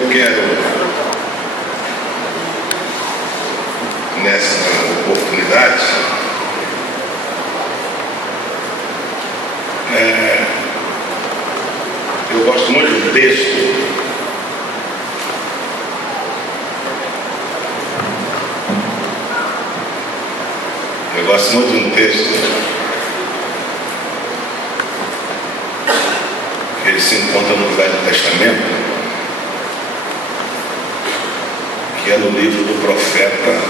eu quero, nessa oportunidade, eu gosto muito de um texto que ele se encontra no Velho Testamento, que é no livro do profeta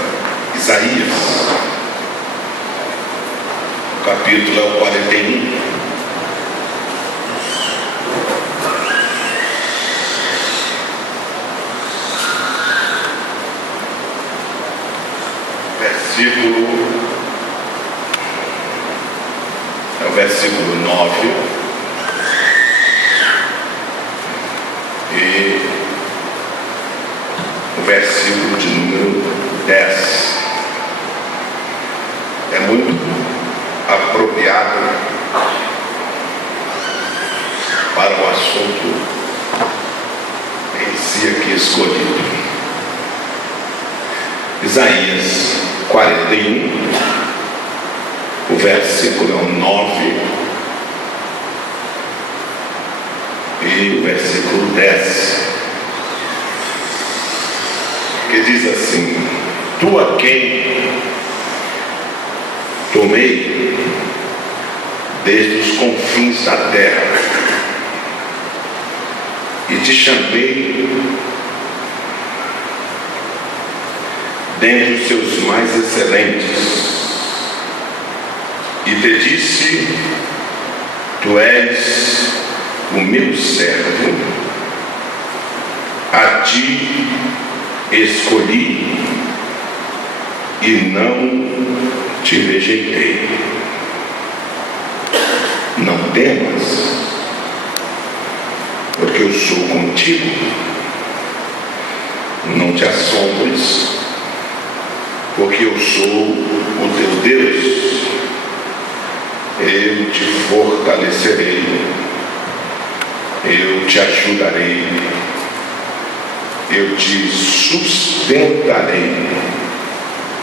Isaías. O capítulo é o 41. Versículo 9 e o versículo de número 10. É muito apropriado para o assunto em si aqui escolhido. Isaías 41, o versículo é o 9 e o versículo 10, que diz assim: Tu a quem tomei desde os confins da terra e te chamei dentre os seus mais excelentes, e te disse: Tu és o meu servo, a ti escolhi e não te rejeitei. Não temas, porque eu sou contigo. Não te assombres, porque eu sou o teu Deus. Eu te fortalecerei, eu te ajudarei, eu te sustentarei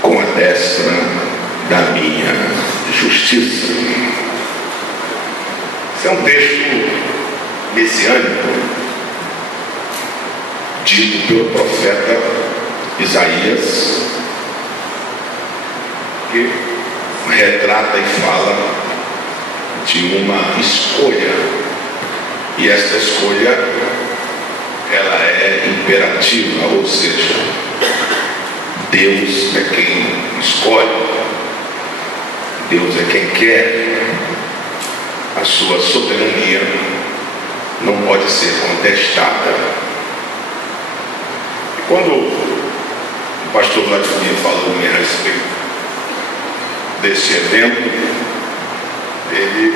com a destra da minha justiça. Esse é um texto messiânico dito pelo profeta Isaías, que retrata e fala de uma escolha, e essa escolha ela é imperativa, ou seja, Deus é quem escolhe, Deus é quem quer. A sua soberania não pode ser contestada. E quando o pastor Vladimir falou a respeito desse evento, ele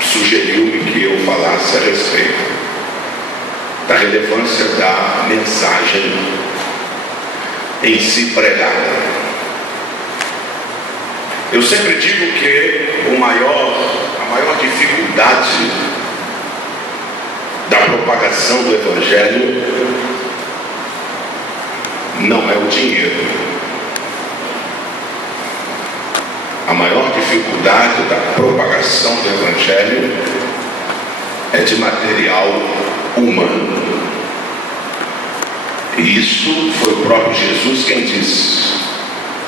sugeriu-me que eu falasse a respeito da relevância da mensagem em si pregada. Eu sempre digo que a maior dificuldade da propagação do Evangelho não é o dinheiro. A maior dificuldade da propagação do Evangelho é de material humano. E isso foi o próprio Jesus quem disse: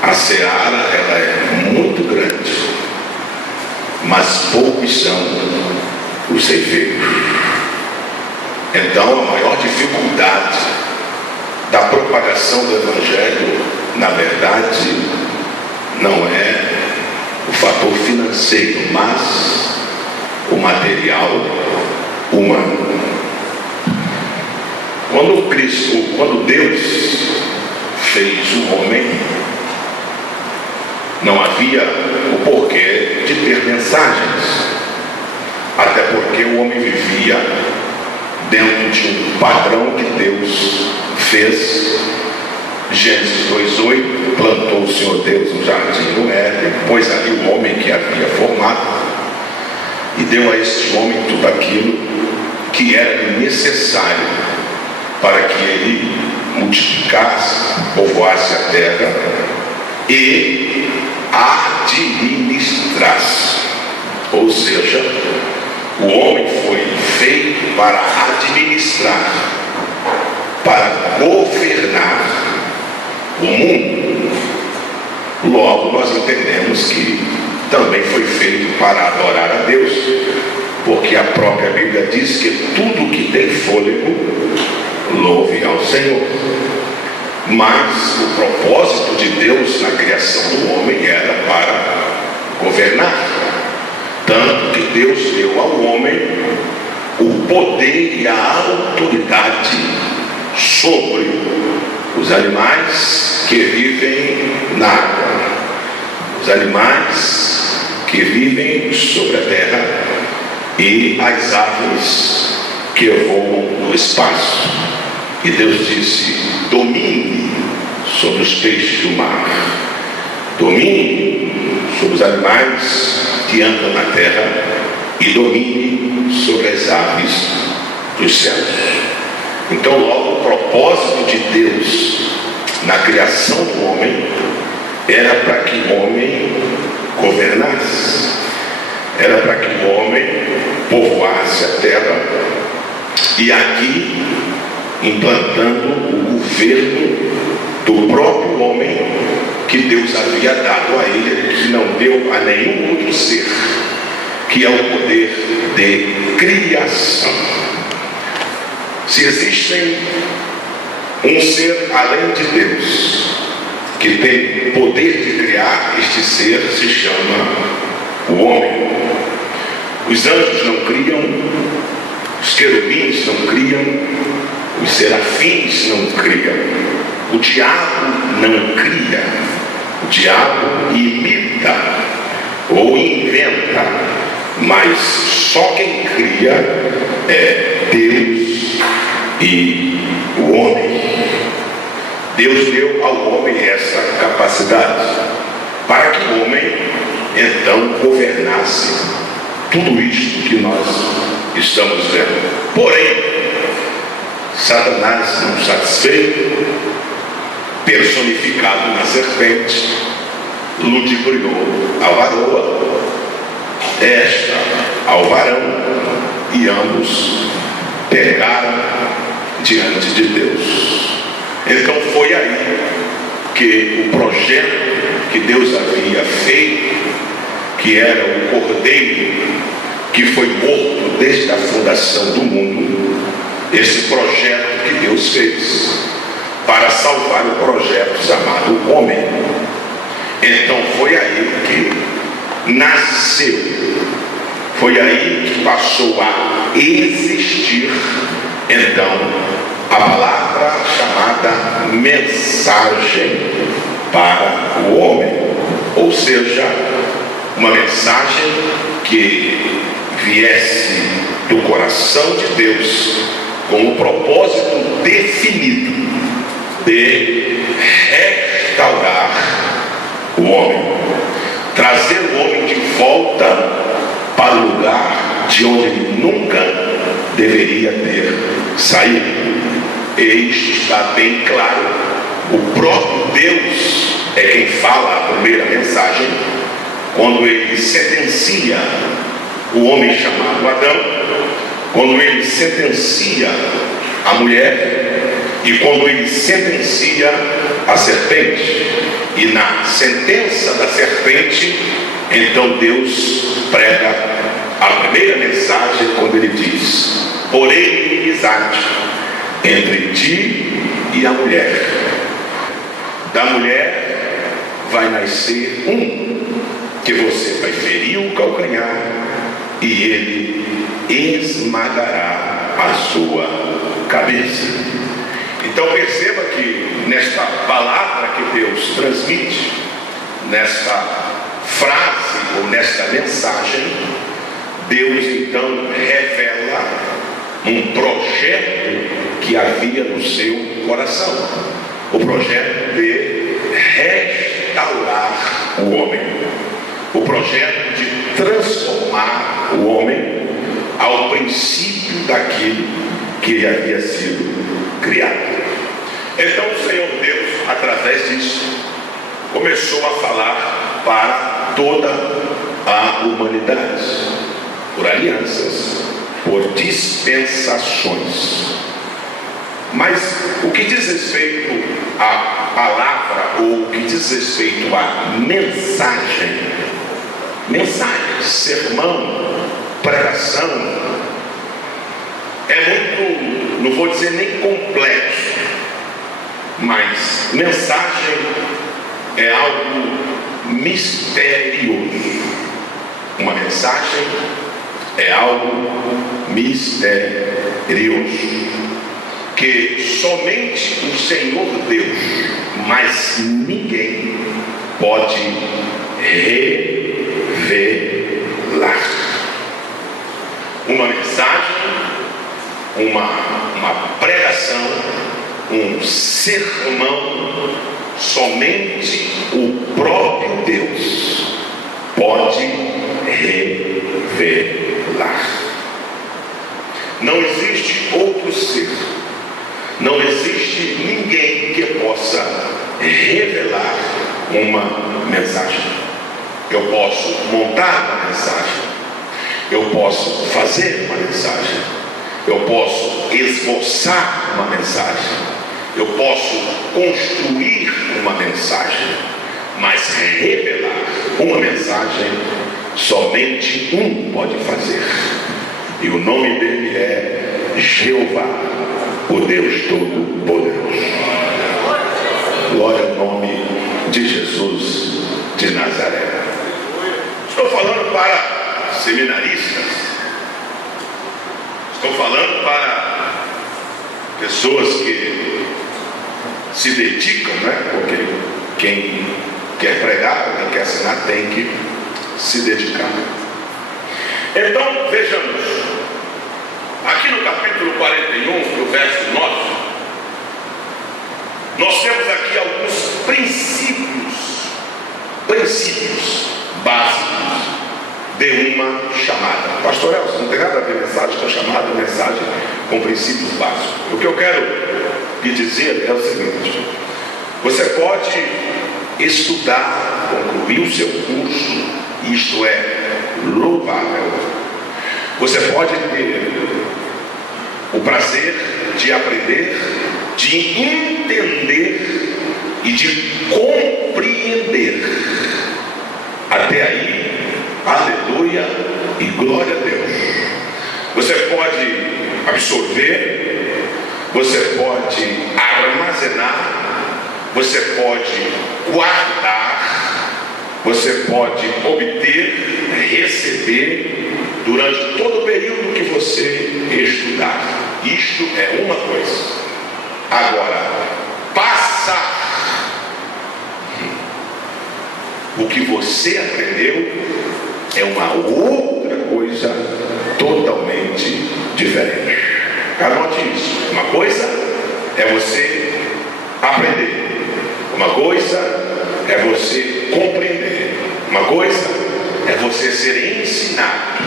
a seara ela é muito grande, mas poucos são os ceifeiros. Então a maior dificuldade da propagação do Evangelho, na verdade, não é o fator financeiro, mas o material humano. Quando Deus fez o homem, não havia o porquê de ter mensagens, até porque o homem vivia dentro de um padrão que Deus fez. Gênesis 2:8, plantou o Senhor Deus no jardim do Éden, pôs ali o homem que havia formado e deu a este homem tudo aquilo que era necessário para que ele multiplicasse, povoasse a terra e administrasse. Ou seja, o homem foi feito para administrar, para governar o mundo. Logo, nós entendemos que também foi feito para adorar a Deus, porque a própria Bíblia diz que tudo que tem fôlego, louve ao Senhor. Mas o propósito de Deus na criação do homem era para governar. Tanto que Deus deu ao homem o poder e a autoridade sobre os animais que vivem na água, os animais que vivem sobre a terra e as aves que voam no espaço. E Deus disse: domine sobre os peixes do mar, domine sobre os animais que andam na terra e domine sobre as aves dos céus. Então, logo, o propósito de Deus na criação do homem era para que o homem governasse, era para que o homem povoasse a terra, e aqui implantando o governo do próprio homem que Deus havia dado a ele, que não deu a nenhum outro ser, que é o poder de criação. Se existem um ser além de Deus que tem poder de criar, este ser se chama o homem. Os anjos não criam, os querubins não criam, os serafins não criam, o diabo não cria. O diabo imita ou inventa, mas só quem cria é Deus e o homem. Deus deu ao homem essa capacidade para que o homem então governasse tudo isto que nós estamos vendo. Porém, Satanás, não satisfeito, personificado na serpente, ludibriou a varoa, esta ao varão, e ambos pegaram diante de Deus. Então foi aí que o projeto que Deus havia feito, que era o cordeiro que foi morto desde a fundação do mundo, esse projeto que Deus fez para salvar o projeto chamado homem. Então foi aí que nasceu, foi aí que passou a existir então a palavra chamada mensagem para o homem, ou seja, uma mensagem que viesse do coração de Deus com o propósito definido de restaurar o homem, trazer o homem de volta para o lugar de onde ele nunca deveria ter saído. E isto está bem claro. O próprio Deus é quem fala a primeira mensagem, quando ele sentencia o homem chamado Adão, quando ele sentencia a mulher e quando ele sentencia a serpente. E na sentença da serpente, então Deus prega a primeira mensagem quando ele diz: porém, inimizade entre ti e a mulher. Da mulher vai nascer um que você vai ferir o calcanhar e ele esmagará a sua cabeça. Então perceba que nesta palavra que Deus transmite, nesta frase ou nesta mensagem, Deus então revela um projeto que havia no seu coração, o projeto de restaurar o homem, o projeto de transformar o homem ao princípio daquilo que havia sido criado. Então o Senhor Deus, através disso, começou a falar para toda a humanidade, por alianças, por dispensações. Mas o que diz respeito à palavra, ou o que diz respeito à mensagem, sermão, pregação, é muito, não vou dizer nem complexo, mas mensagem é algo misterioso. Uma mensagem é algo misterioso, que somente o Senhor Deus, mas ninguém pode revelar. Uma mensagem, uma pregação, um sermão, somente o próprio Deus pode revelar. Não existe outro ser, não existe ninguém que possa revelar uma mensagem. Eu posso montar uma mensagem, eu posso fazer uma mensagem, eu posso esboçar uma mensagem, eu posso construir uma mensagem, mas revelar uma mensagem somente um pode fazer, e o nome dele é Jeová, o Deus Todo-Poderoso. Glória ao nome de Jesus de Nazaré. Estou falando para seminaristas, estou falando para pessoas que se dedicam, né? Porque quem quer pregar, quem quer ensinar, tem que se dedicar. Então, vejamos, aqui no capítulo 41, no verso 9, nós temos aqui alguns princípios básicos de uma chamada. Pastor Elcio, não tem nada a ver mensagem com chamada, mensagem com princípios básicos. O que eu quero lhe dizer é o seguinte: você pode estudar, concluir o seu curso, isto é louvável. Você pode ter o prazer de aprender, de entender e de compreender. Até aí, aleluia e glória a Deus. Você pode absorver, você pode armazenar, você pode guardar, você pode obter, receber durante todo o período que você estudar. Isto é uma coisa. Agora, passar o que você aprendeu é uma outra coisa totalmente diferente. Anote isso. Uma coisa é você aprender, uma coisa é você compreender, uma coisa é você ser ensinado,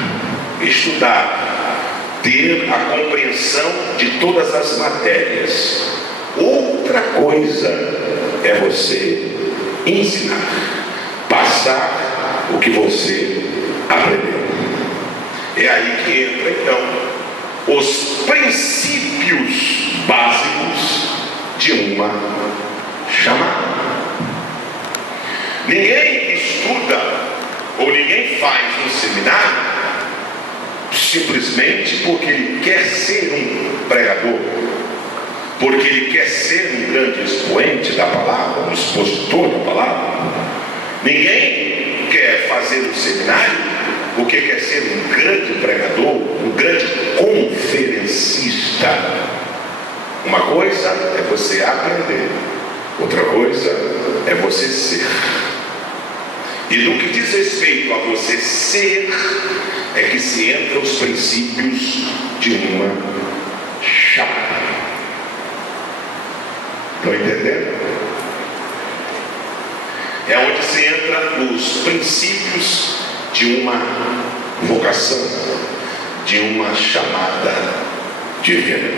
estudar, ter a compreensão de todas as matérias. Outra coisa é você ensinar, passar o que você aprendeu. É aí que entra então os princípios básicos de uma chamada. Ninguém estuda ou ninguém faz um seminário simplesmente porque ele quer ser um pregador, porque ele quer ser um grande expoente da palavra, um expositor da palavra. Ninguém quer fazer um seminário porque quer ser um grande pregador, um grande conferencista. Uma coisa é você aprender, outra coisa é você ser. E no que diz respeito a você ser, é que se entra os princípios de uma chamada. Estão entendendo? É onde se entra os princípios de uma vocação, de uma chamada divina.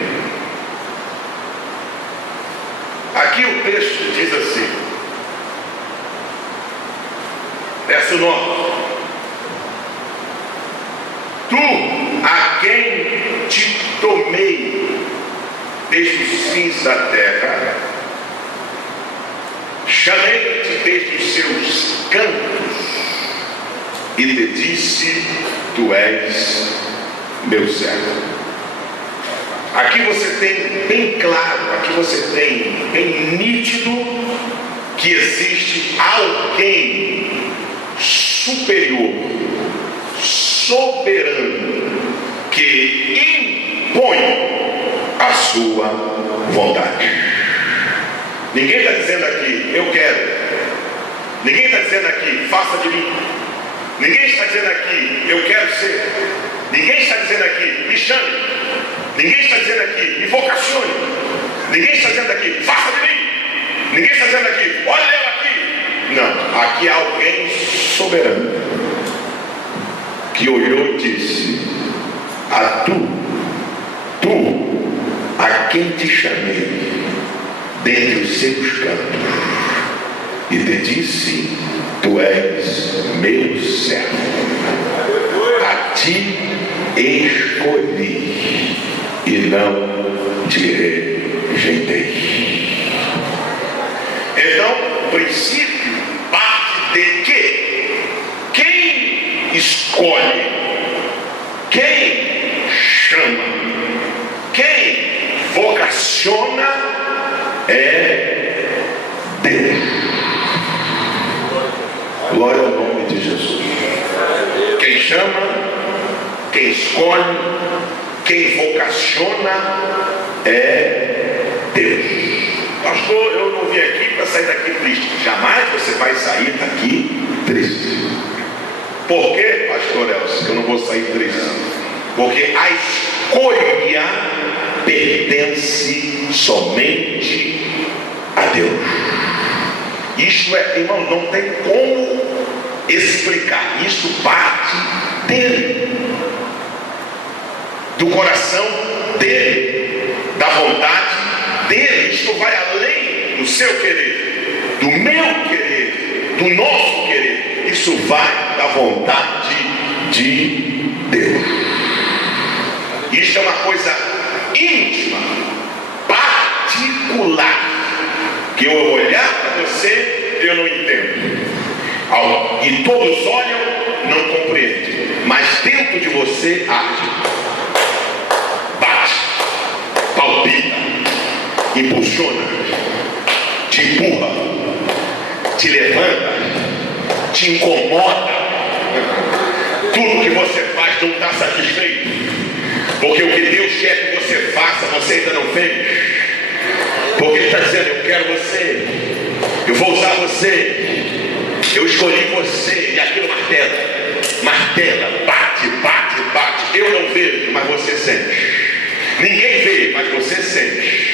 Aqui o texto diz assim, verso 9: Tu, a quem te tomei desde os fins da terra, chamei-te desde os seus campos e te disse: tu és meu servo. Aqui você tem bem claro, aqui você tem bem nítido que existe alguém superior, soberano, que impõe a sua vontade. Ninguém está dizendo aqui, eu quero. Ninguém está dizendo aqui, faça de mim. Ninguém está dizendo aqui, eu quero ser. Ninguém está dizendo aqui, me chame. Ninguém está dizendo aqui, me vocacione. Ninguém está dizendo aqui, faça de mim. Ninguém está dizendo aqui, olha eu aqui. Não, aqui há alguém soberano que olhou e disse: a tu, a quem te chamei dentre os seus campos, e te disse: tu és meu servo. A ti escolhi e não te rejeitei. Então, o princípio parte de que quem escolhe, quem chama, quem vocaciona é Deus. Glória ao nome de Jesus. Quem chama, quem escolhe, quem vocaciona é Deus. Pastor, eu não vim aqui para sair daqui triste. Jamais você vai sair daqui triste. Por quê, pastor Elcio, que eu não vou sair triste? Porque a escolha pertence somente a Deus. Isto é, irmão, não tem como explicar. Isso parte dele, do coração dele, da vontade dele. Isto vai além do seu querer, do meu querer, do nosso querer. Isso vai da vontade de Deus. Isto é uma coisa íntima, particular, que eu olhar para você, eu não entendo. E todos olham, não compreendem. Mas dentro de você age, bate, palpita, impulsiona, te empurra, te levanta, te incomoda. Tudo que você faz não está satisfeito, porque o que Deus quer que você faça, você ainda não fez. Porque Ele está dizendo: eu quero você, eu vou usar você, eu escolhi você. E aquilo martela, bate, bate, bate. Eu não vejo, mas você sente. Ninguém vê, mas você sente.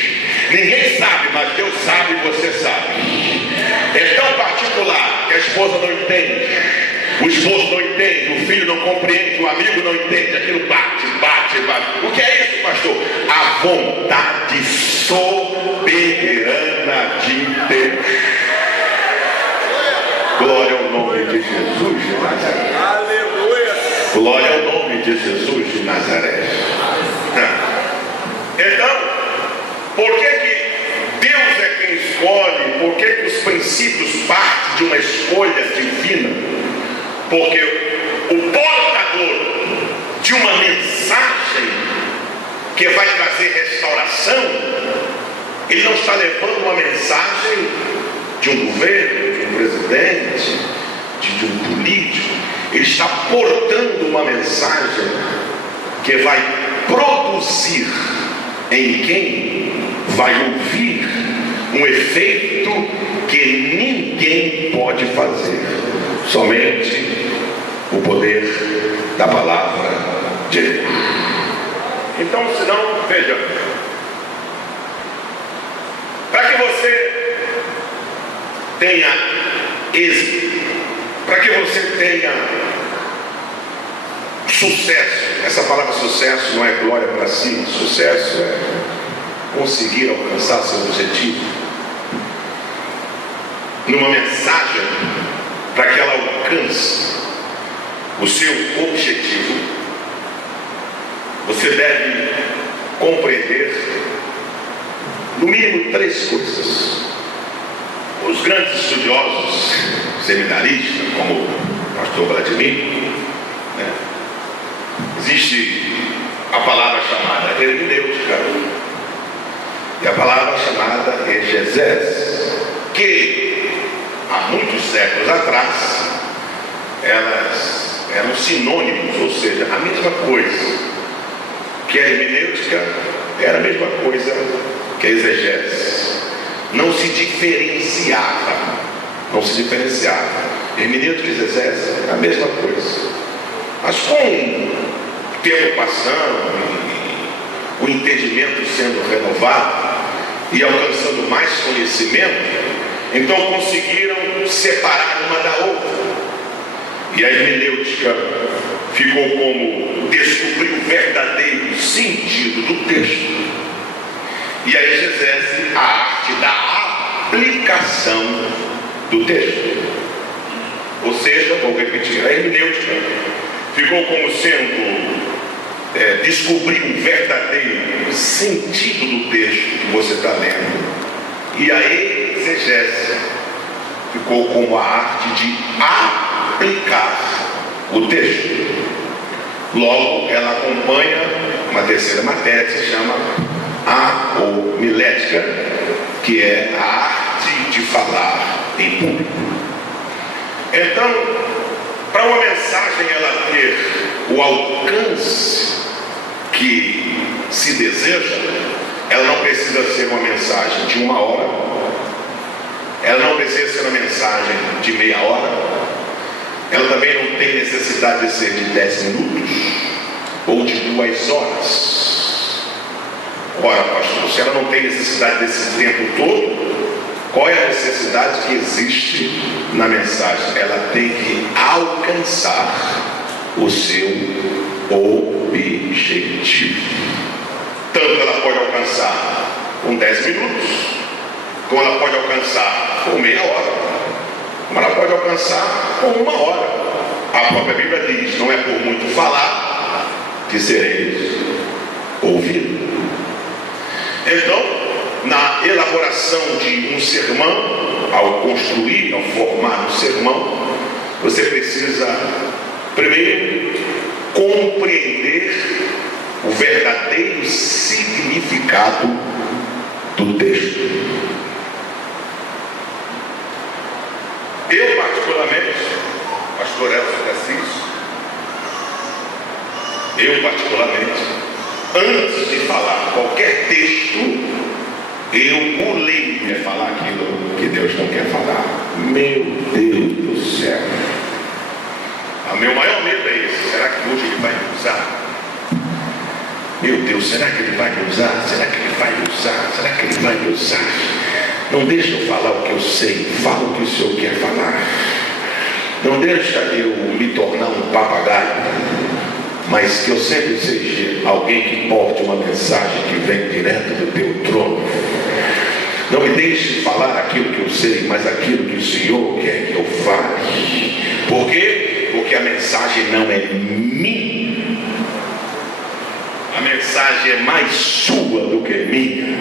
Ninguém sabe, mas Deus sabe e você sabe. É tão particular que a esposa não entende, o esposo não entende, o filho não compreende, o amigo não entende. Aquilo bate, bate, bate. O que é isso, pastor? A vontade soberana de Deus. Glória ao nome de Jesus de Nazaré. Aleluia. Glória ao nome de Jesus de Nazaré. Então, por que Deus é quem escolhe? Por que os princípios partem de uma escolha divina? Porque o portador de uma mensagem que vai trazer restauração, ele não está levando uma mensagem de um governo, de um presidente, de um político. Ele está portando uma mensagem que vai produzir em quem vai ouvir um efeito que ninguém pode fazer, somente o poder da palavra de Deus. Então, senão, veja, para que você tenha êxito, para que você tenha sucesso, essa palavra sucesso não é glória para si, sucesso é conseguir alcançar seu objetivo. numa mensagem para que ela alcance o seu objetivo, você deve compreender no mínimo 3 coisas. Os grandes estudiosos, seminaristas, como o pastor Vladimir, existe a palavra chamada hermenêutica e a palavra chamada exegese, que há muitos séculos atrás elas eram sinônimos, ou seja, a mesma coisa. Que a hermenêutica era a mesma coisa que a exegese. Não se diferenciava. Hermenêutica e exegese é a mesma coisa. Mas com o tempo passando, o entendimento sendo renovado e alcançando mais conhecimento, então conseguiram separar uma da outra. E a hermenêutica ficou como descobrir o verdadeiro sentido do texto. E a exegese, a arte da aplicação do texto. Ou seja, vou repetir, a hermenêutica ficou como sendo descobrir o verdadeiro sentido do texto que você está lendo. E a exegese ficou como a arte de aplicar o texto. Logo, ela acompanha uma terceira matéria que se chama a homilética, que é a arte de falar em público. Então, para uma mensagem ela ter o alcance que se deseja, ela não precisa ser uma mensagem de 1 hora, ela não precisa ser uma mensagem de meia hora, ela também não tem necessidade de ser de 10 minutos ou de 2 horas. Ora, pastor, se ela não tem necessidade desse tempo todo, qual é a necessidade que existe na mensagem? Ela tem que alcançar o seu objetivo. Tanto ela pode alcançar com 10 minutos, como ela pode alcançar com meia hora, como ela pode alcançar com 1 hora. A própria Bíblia diz: não é por muito falar que sereis ouvidos. Então, na elaboração de um sermão, ao construir, ao formar um sermão, você precisa primeiro compreender o verdadeiro significado do texto. Eu, particularmente, pastor Elcio Assis, antes de falar qualquer texto, eu o leio e falar aquilo que Deus não quer falar. Meu Deus do céu! O meu maior medo é esse: será que hoje ele vai me usar? Meu Deus, será que ele vai me usar? Será que ele vai me usar? Será que ele vai me usar? Não deixa eu falar o que eu sei, fala o que o Senhor quer falar. Não deixa eu me tornar um papagaio, mas que eu sempre seja alguém que porte uma mensagem que vem direto do teu trono. Não me deixe falar aquilo que eu sei, mas aquilo que o Senhor quer que eu fale. Por quê? Porque a mensagem não é minha. A mensagem é mais sua do que minha.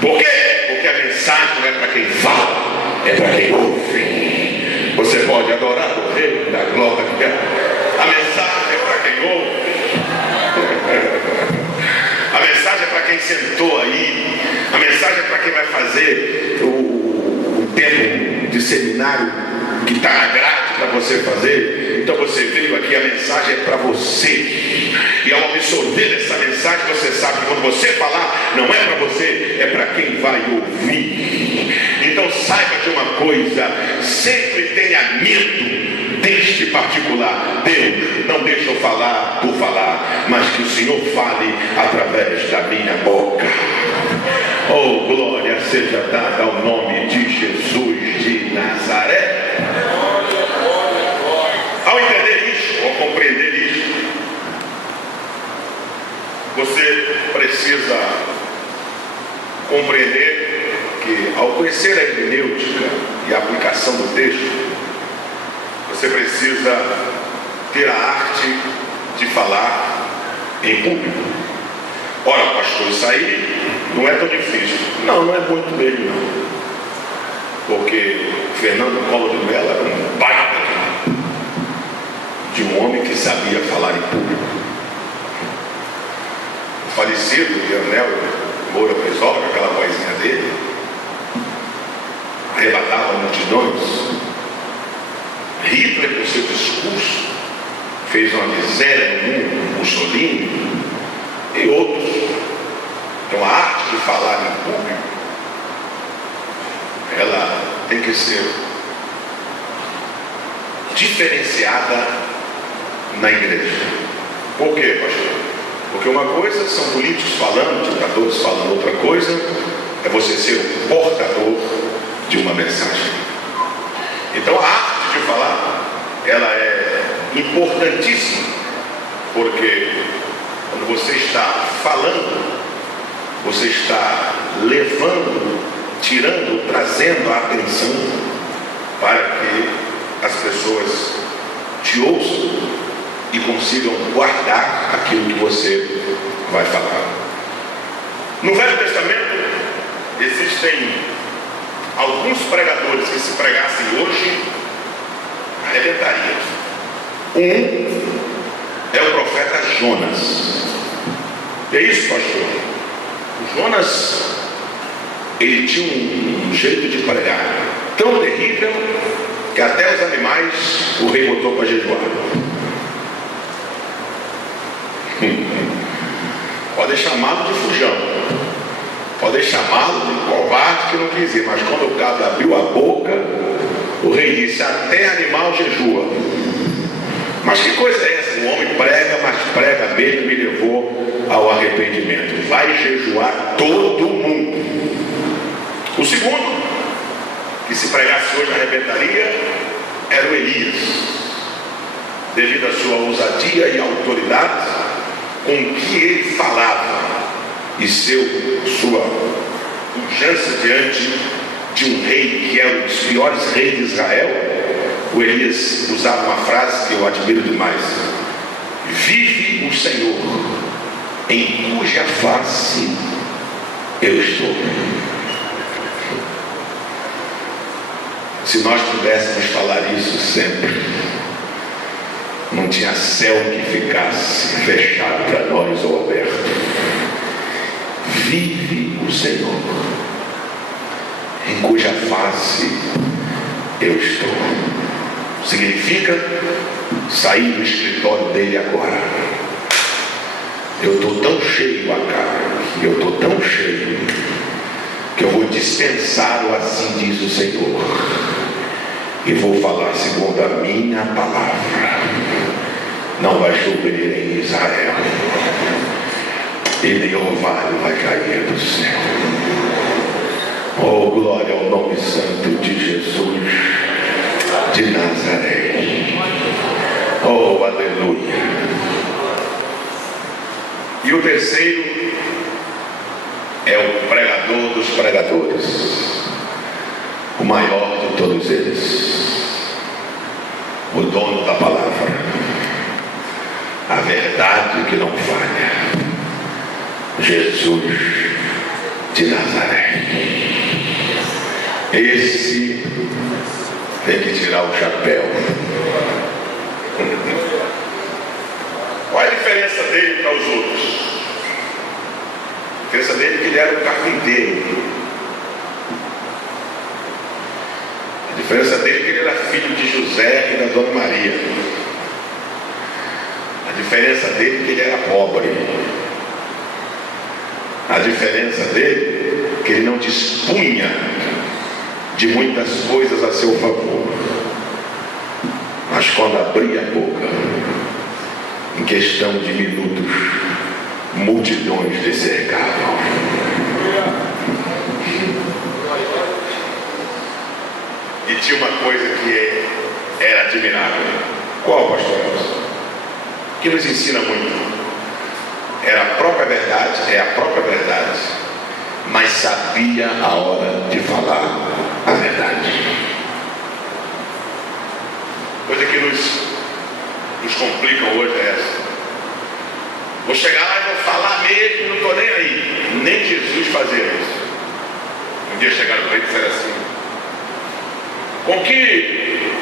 Por quê? Porque a mensagem não é para quem fala, é para quem ouve. Você pode adorar o Rei da Glória. A mensagem é para quem ouve. A mensagem é para quem sentou aí. A mensagem é para quem vai fazer o tempo de seminário que está na grade para você fazer. Então você veio aqui, a mensagem é para você. E ao absorver essa mensagem, você sabe que quando você falar, não é para você, é para quem vai ouvir. Então saiba de uma coisa: sempre tenha medo deste particular. Deus, não deixa eu falar por falar, mas que o Senhor fale através da minha boca. Oh, glória seja dada ao nome de Jesus de Nazaré. Ao entender isso, ao compreender isso, você precisa compreender porque ao conhecer a hermenêutica e a aplicação do texto, você precisa ter a arte de falar em público. Ora, pastor, isso aí não é tão difícil. Não, não é muito mesmo, não. Porque Fernando Collor de Mello era um baita de um homem que sabia falar em público. O falecido Leonel Moura Brizola, com aquela vozinha dele, arrebatava multidões. Hitler, com seu discurso, fez uma miséria no mundo, Mussolini e outros. Então a arte de falar em público, ela tem que ser diferenciada na igreja. Por quê, pastor? Porque uma coisa são políticos falando, ditadores falando, outra coisa é você ser o portador de uma mensagem. Então a arte de falar, ela é importantíssima, porque quando você está falando, você está levando, tirando, trazendo a atenção para que as pessoas te ouçam e consigam guardar aquilo que você vai falar. No Velho Testamento existem alguns pregadores que, se pregassem hoje, arrebentariam. Um é o profeta Jonas. E é isso, pastor. O Jonas, ele tinha um jeito de pregar tão terrível que até os animais o rei botou para jejuar. Podem chamá-lo de fujão, podem chamá-lo de covarde que não quis ir, mas quando o cabra abriu a boca, o rei disse: até animal jejua. Mas que coisa é essa? O homem prega, mas prega mesmo, me levou ao arrependimento. Vai jejuar todo mundo. O segundo, que se pregasse hoje arrebentaria, era o Elias, devido à sua ousadia e autoridade com que ele falava e sua pujança diante de um rei que era um dos piores reis de Israel. O Elias usava uma frase que eu admiro demais: vive o Senhor, em cuja face eu estou. Se nós pudéssemos falar isso sempre, não tinha céu que ficasse fechado para nós ou aberto. Vive o Senhor, em cuja face eu estou. Significa sair do escritório dele agora. Eu estou tão cheio aqui, eu estou tão cheio, que eu vou dispensar o assim diz o Senhor, e vou falar segundo a minha palavra. Não vai chover em Israel, e nem orvalho vai cair do céu. Oh, glória ao nome santo de Jesus de Nazaré. Oh, aleluia. E o terceiro é o pregador dos pregadores, o maior de todos eles, o dono da palavra, a verdade que não falha, Jesus de Nazaré. Esse tem que tirar o chapéu. Qual é a diferença dele para os outros? A diferença dele é que ele era um carpinteiro. A diferença dele é que ele era filho de José e da Dona Maria. A diferença dele é que ele era pobre. A diferença dele é que ele não dispunha de muitas coisas a seu favor, mas quando abria a boca, em questão de minutos, multidões lhe cercavam. E tinha uma coisa que era admirável. Qual, pastor? Que nos ensina muito. Era a própria verdade, é a própria verdade, mas sabia a hora de falar a verdade. Coisa que nos complica hoje é essa. Vou chegar lá e vou falar mesmo, não estou nem aí. Nem Jesus fazia isso. Um dia chegaram para ele e disseram assim: com que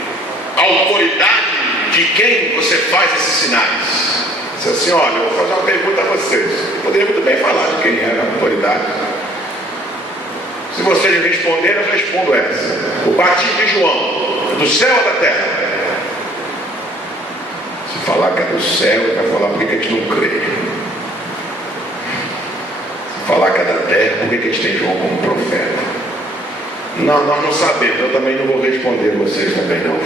autoridade de quem você faz esses sinais? Disse assim: olha, eu vou fazer uma pergunta a vocês. Eu poderia muito bem falar de quem era a autoridade. Se vocês me responderem, eu respondo essa. O batismo de João, do céu ou da terra? Se falar que é do céu, ele vai falar por que a gente não crê. Se falar que é da terra, por que a gente tem João como profeta? Não, nós não sabemos. Eu também não vou responder, vocês também não.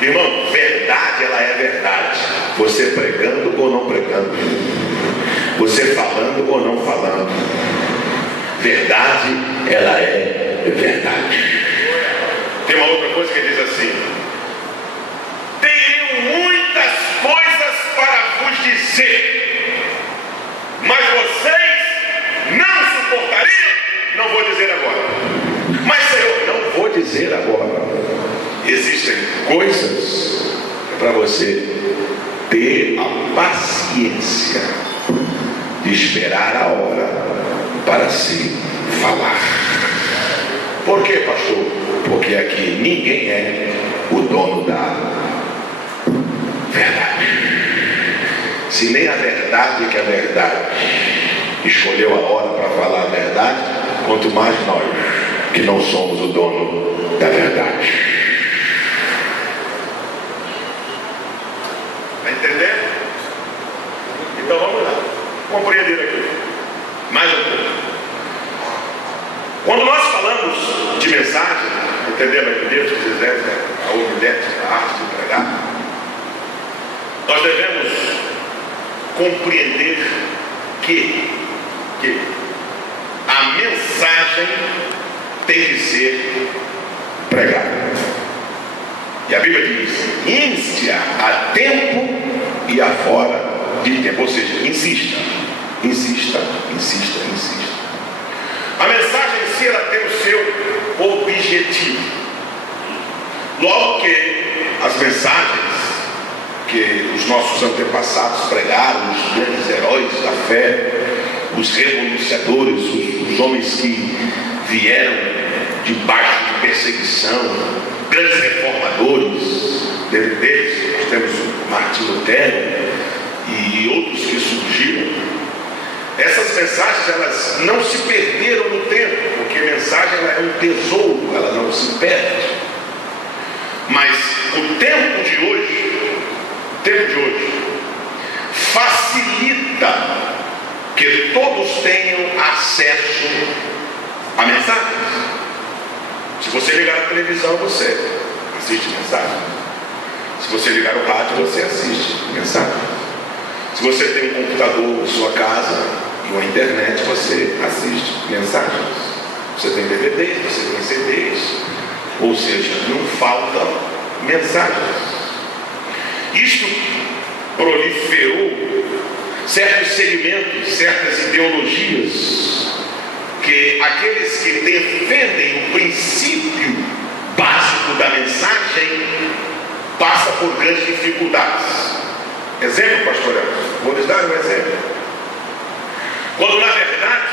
Irmão, verdade, ela é verdade. Você pregando ou não pregando, você falando ou não falando, verdade, ela é verdade. Tem uma outra coisa que diz assim: tenho muitas coisas para vos dizer, mas vocês não suportariam. Não vou dizer agora. Mas Senhor, não vou dizer agora. Existem coisas para você ter a paciência de esperar a hora para se falar. Por quê, pastor? Porque aqui ninguém é o dono da verdade. Se nem a verdade que é a verdade escolheu a hora para falar a verdade, quanto mais nós que não somos o dono da verdade. Está entendendo? Então vamos lá, compreender aqui mais um pouco. Quando nós falamos de mensagem, entendemos a Deus que dizer a humildade, a arte de pregar, nós devemos compreender que a mensagem tem que ser pregada. E a Bíblia diz: inste a tempo e a fora de tempo. Ou seja, insista. A mensagem em si, ela tem o seu objetivo. Logo que as mensagens que os nossos antepassados pregaram, os grandes heróis da fé, os revolucionadores, os homens que vieram debaixo de perseguição, grandes reformadores, dentre deles nós temos o Martinho Lutero e outros que surgiram. Essas mensagens, elas não se perderam no tempo, porque a mensagem ela é um tesouro, ela não se perde. Mas o tempo de hoje facilita que todos tenham acesso a mensagens. Se você ligar a televisão, você assiste mensagem. Se você ligar o rádio, você assiste mensagem. Se você tem um computador em sua casa e uma internet, você assiste mensagens. Você tem DVDs, você tem CDs. Ou seja, não falta mensagens. Isto proliferou certos segmentos, certas ideologias, que aqueles que defendem o princípio básico da mensagem passam por grandes dificuldades. Exemplo, pastor Elton, vou lhes dar um exemplo. Quando na verdade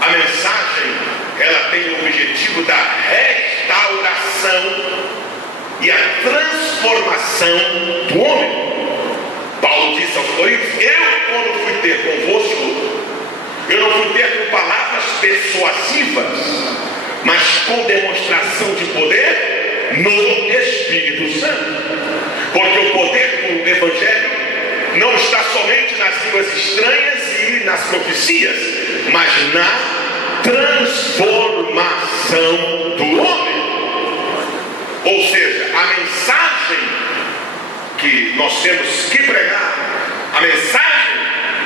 a mensagem ela tem o objetivo da restauração e a transformação do homem. Paulo disse aos Coríntios: eu quando fui ter convosco, eu não fui ter com palavras persuasivas, mas com demonstração de poder no Espírito Santo. Porque o poder do Evangelho não está somente nas línguas estranhas e nas profecias, mas na transformação do homem. Ou seja, a mensagem que nós temos que pregar, a mensagem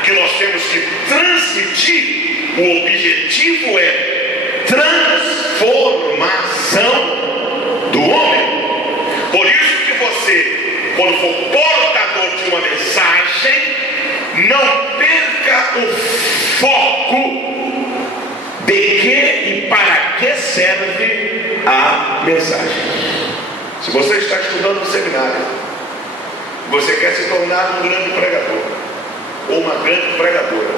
que nós temos que transmitir, o objetivo é transformação do homem. Por isso que você, quando for portador de uma mensagem, Não perca o foco de que e para que serve a mensagem. Se você está estudando no seminário, você quer se tornar um grande pregador ou uma grande pregadora,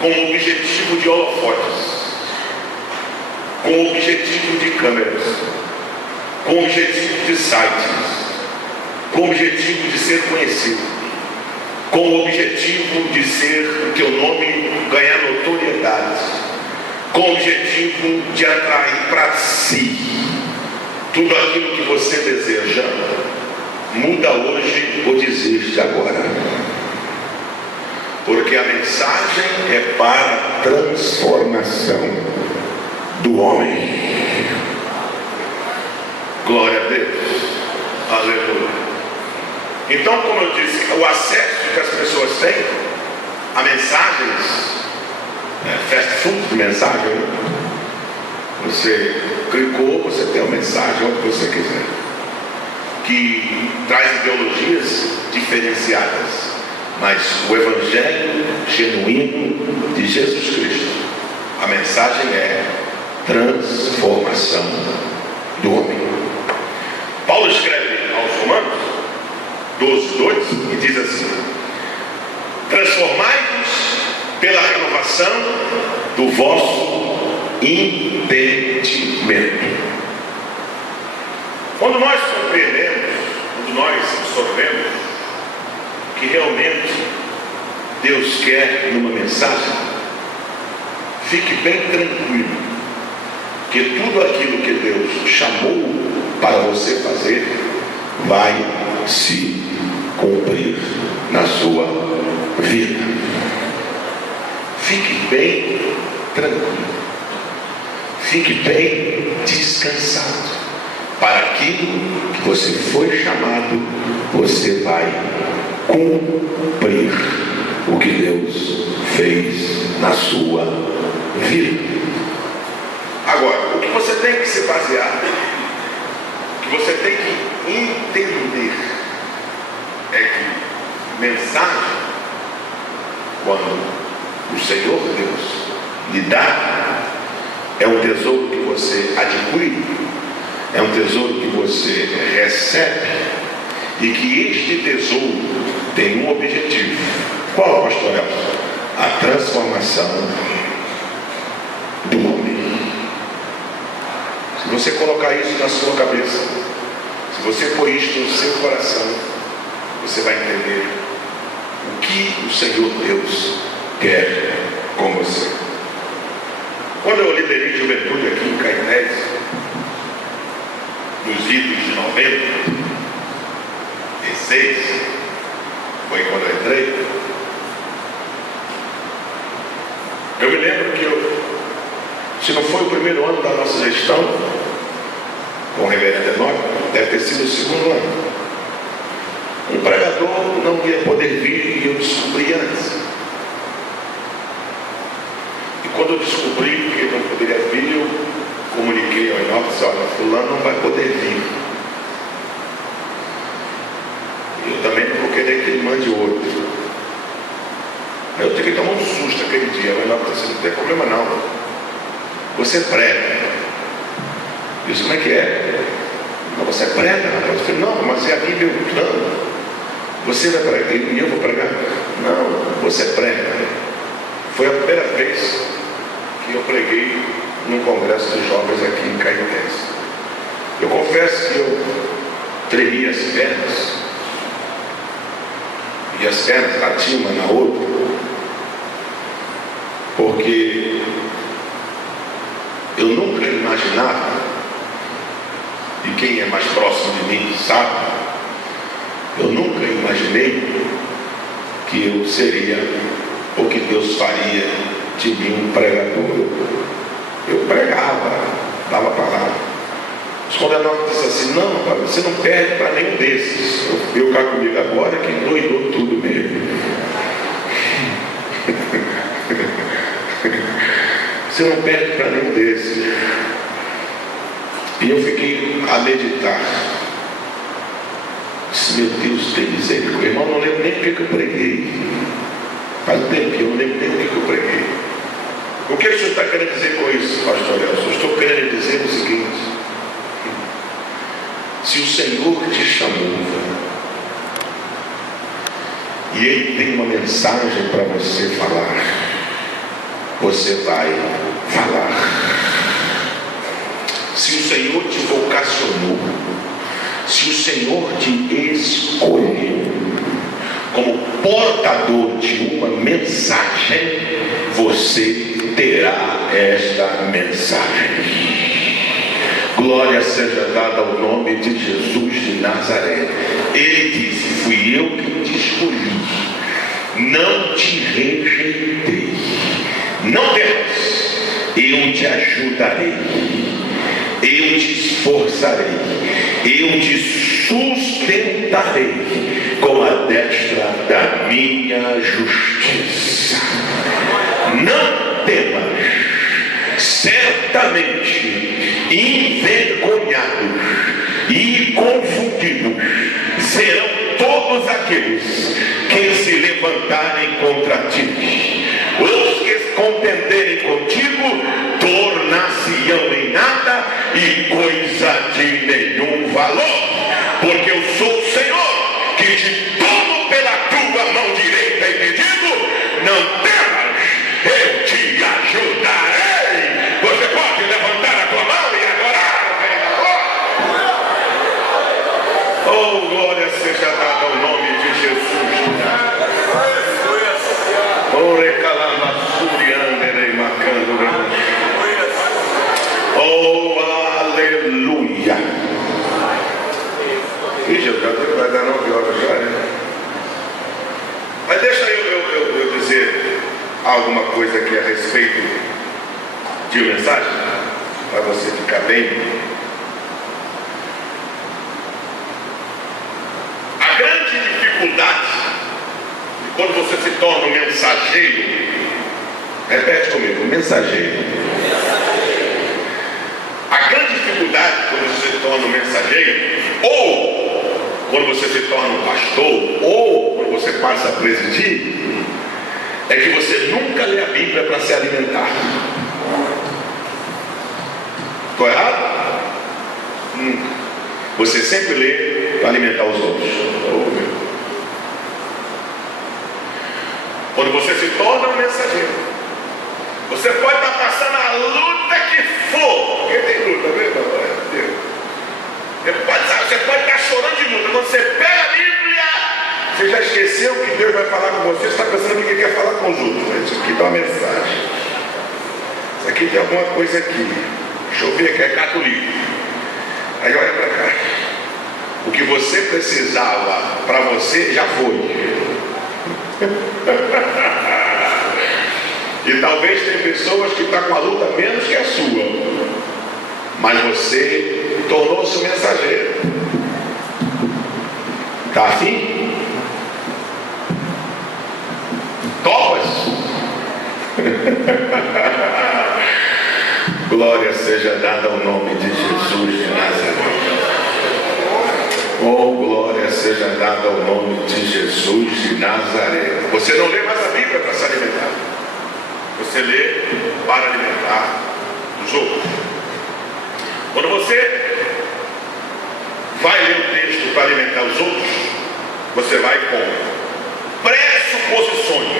com o objetivo de holofotes, com o objetivo de câmeras, com o objetivo de sites, com o objetivo de ser conhecido, com o objetivo de ser o teu nome ganhar notoriedade, com o objetivo de atrair para si tudo aquilo que você deseja. Muda hoje ou desiste agora, porque a mensagem é para transformação do homem. Glória a Deus, aleluia. Então, como eu disse, o acesso que as pessoas têm a mensagens, fast food de mensagem, né? Você clicou, você tem uma mensagem onde você quiser, que traz ideologias diferenciadas, mas o evangelho genuíno de Jesus Cristo, a mensagem é transformação do homem. Paulo escreve aos Romanos 12:2 e diz assim: transformai-vos pela renovação do vosso entendimento. Quando nós compreendemos, quando nós absorvemos que realmente Deus quer numa mensagem, fique bem tranquilo que tudo aquilo que Deus chamou para você fazer vai se cumprir na sua vida. Fique bem tranquilo, fique bem descansado. Para aquilo que você foi chamado, você vai cumprir o que Deus fez na sua vida. Agora, o que você tem que se basear, o que você tem que entender, é que mensagem, quando o Senhor Deus lhe dá, é um tesouro que você adquire, é um tesouro que você recebe, e que este tesouro tem um objetivo. Qual, pastor Elson? A transformação do homem. Se você colocar isso na sua cabeça, se você pôr isto no seu coração, você vai entender o que o Senhor Deus quer com você. Quando eu liderei juventude aqui em Caetés, nos idos de 96, foi quando eu entrei. Eu me lembro que se não foi o primeiro ano da nossa gestão com o reverendo Enoque, deve ter sido o segundo ano. Um pregador não ia poder vir e eu descobri antes. E quando eu descobri que ele não poderia vir, eu comuniquei ao Enoque e disse: olha, fulano não vai poder vir. Eu também não vou querer que ele mande outro. Eu tive que tomar um susto aquele dia. O Enoque disse: não tem problema não, você prega. Eu disse: como é que é? Não, você prega. Eu disse: não, mas é a Bíblia lutando. Você vai pregar e eu vou pregar? Não, você prega. Foi a primeira vez que eu preguei num congresso de jovens aqui em Caetés. Eu confesso que eu tremi as pernas, e as pernas batiam uma na outra, porque eu nunca imaginava, e quem é mais próximo de mim sabe, eu nunca imaginei que eu seria, ou que Deus faria de mim um pregador. Eu pregava, dava palavra. Os condenados disseram assim: não, pai, você não perde para nenhum desses. Eu cá comigo agora que doidou tudo mesmo. Você não perde para nenhum desses. E eu fiquei a meditar. Meu Deus, tem misericórdia. Irmão, não lembro nem o que eu preguei. Faz um tempinho, eu não lembro nem o que eu preguei. O que o senhor está querendo dizer com isso, pastor Nelson? Eu estou querendo dizer o seguinte: se o Senhor te chamou e Ele tem uma mensagem para você falar, você vai falar. Se o Senhor te vocacionou, se o Senhor te escolheu como portador de uma mensagem, você terá esta mensagem. Glória seja dada ao nome de Jesus de Nazaré. Ele disse: fui eu que te escolhi, não te rejeitei. Não temas, eu te ajudarei, eu te esforçarei, eu te sustentarei com a destra da minha justiça. Não temas, certamente envergonhados e confundidos serão todos aqueles que se levantarem contra ti. Os que contenderem contigo tornar-se-ão em nada e coisa de nenhum valor, porque eu sou o Senhor que te tomo pela tua mão direita e te digo: não temas, eu te ajudarei. Você pode levantar a tua mão e adorar? Oh, glória seja dada ao nome de Jesus. Oh, aleluia. Ih, já vai dar 9 horas já, né? Mas deixa eu dizer alguma coisa aqui a respeito de uma mensagem, para você ficar bem. A grande dificuldade de quando você se torna um mensageiro, repete comigo: mensageiro. A grande dificuldade quando você se torna um mensageiro, ou quando você se torna um pastor, ou quando você passa a presidir, é que você nunca lê a Bíblia para se alimentar. Estou errado? Nunca. Você sempre lê para alimentar os outros. Oh, meu. Quando você se torna um mensageiro, você pode estar passando a luta que for. Porque tem luta, viu? Você pode estar chorando de luta. Quando você pega a Bíblia, você já esqueceu que Deus vai falar com você. Você está pensando que Ele quer falar com os outros. Mas isso aqui dá uma mensagem. Isso aqui tem alguma coisa aqui. Deixa eu ver que é católico. Aí olha para cá. O que você precisava para você já foi. E talvez tem pessoas que estão com a luta menos que a sua, mas você tornou-se um mensageiro. Está afim? Topas? Glória seja dada ao nome de Jesus de Nazaré. Oh, glória seja dada ao nome de Jesus de Nazaré. Você não lê mais a Bíblia para se alimentar. Você lê para alimentar os outros. Quando você vai ler o texto para alimentar os outros, você vai com pressuposições.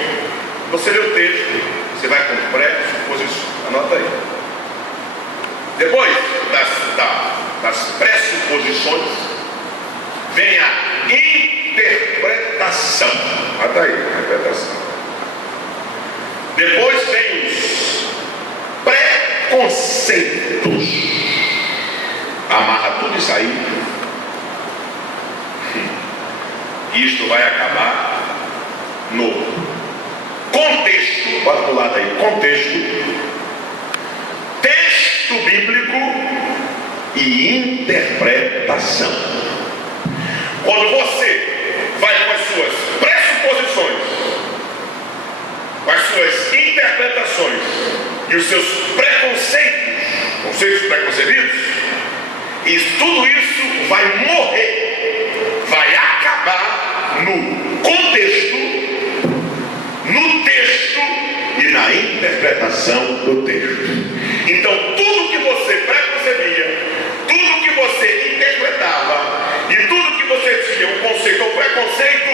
Você lê o texto, você vai com pressuposições. Anota aí. Depois das pressuposições, vem a interpretação. Anota aí, interpretação. Depois vem os preconceitos. Amarra tudo isso aí. Isto vai acabar no contexto. Bota do lado aí, contexto, texto bíblico e interpretação. Quando você vai com as suas pressuposições, com as suas interpretações e os seus conceitos preconcebidos, e tudo isso vai morrer, vai acabar no contexto, no texto e na interpretação do texto. Então, tudo que você preconcebia, tudo que você interpretava e tudo que você dizia, o conceito ou preconceito,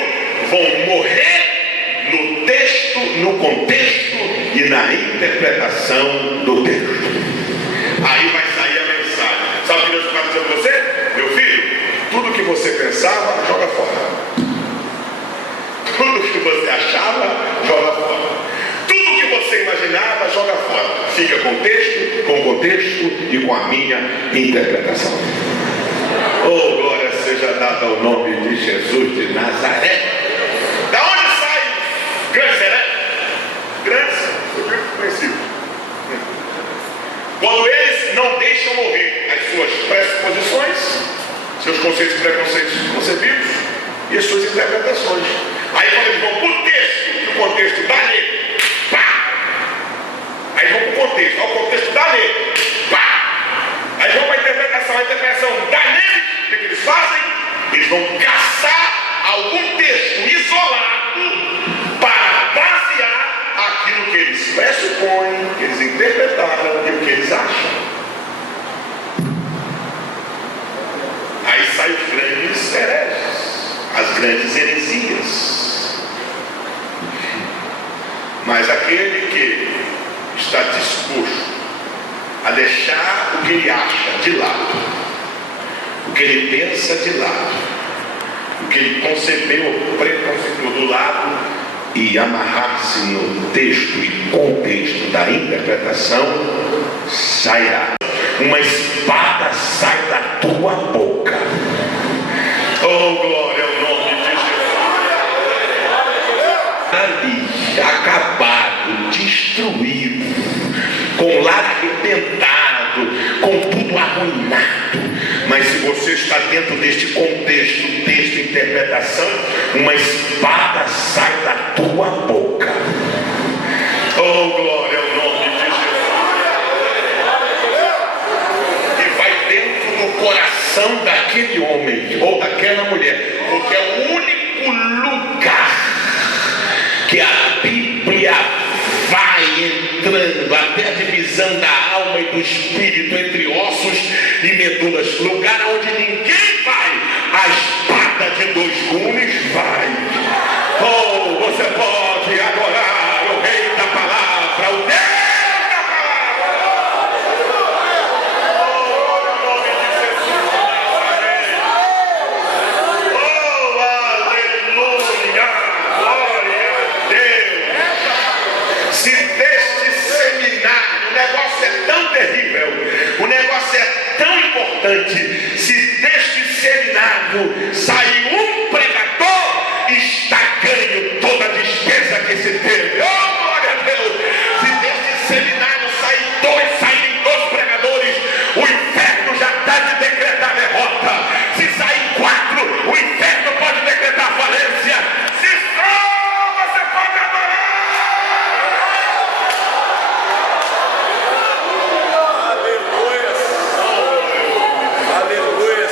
vão morrer no texto, no contexto e na interpretação do texto. Aí vai sair a mensagem. Sabe o que Deus está dizendo para você? Meu filho, tudo que você pensava, joga fora. Tudo que você achava, joga fora. Tudo que você imaginava, joga fora. Fica com o texto, com o contexto e com a minha interpretação. Oh, glória seja dada ao nome de Jesus de Nazaré. Da onde sai grandes hereges? Grandes, eu digo conhecidos. Quando eles não deixam morrer as suas pressuposições, seus conceitos e preconceitos concebidos e as suas interpretações. Aí quando eles vão para o texto, o contexto dá nele, pá! Aí vão para o contexto, o contexto dá nele, pá! Aí vão para a interpretação dá nele, o que eles fazem? Eles vão caçar algum texto isolado para basear aquilo que eles pressupõem, que eles interpretaram e o que eles acham. Aí saem os grandes hereges, as grandes heresias. Mas aquele que está disposto a deixar o que ele acha de lado, o que ele pensa de lado, o que ele concebeu, preconcebeu do lado, e amarrar-se no texto e contexto da interpretação, sairá. Uma espada sai da tua boca. Oh, glória ao nome de Jesus. Ali, acabado, destruído, com o lado arrebentado, com tudo arruinado. Mas se você está dentro deste contexto, texto e interpretação, uma espada sai da tua boca. Oh, glória ao nome de Jesus. E vai dentro do coração daquele homem ou daquela mulher, porque é o único lugar que a Bíblia vai entrando até a divisão da alma e do espírito, entre ossos e medulas, lugar onde ninguém vai, a espada de dois gumes vai. Oh, você pode adorar o Rei da Palavra, o Deus da Palavra. Oh, no nome de Jesus de Nazaré. Oh, aleluia, glória a Deus. Se deste seminário, o negócio é tão terrível, o negócio é tão importante, se deste seminário sair um pregador, está ganho toda a despesa que se teve. Oh, glória a Deus! Se deste seminário saírem dois pregadores, o inferno já está de decretar derrota. Se sair 4, o inferno pode decretar falência. Se só você pode adorar. Aleluia! Aleluia!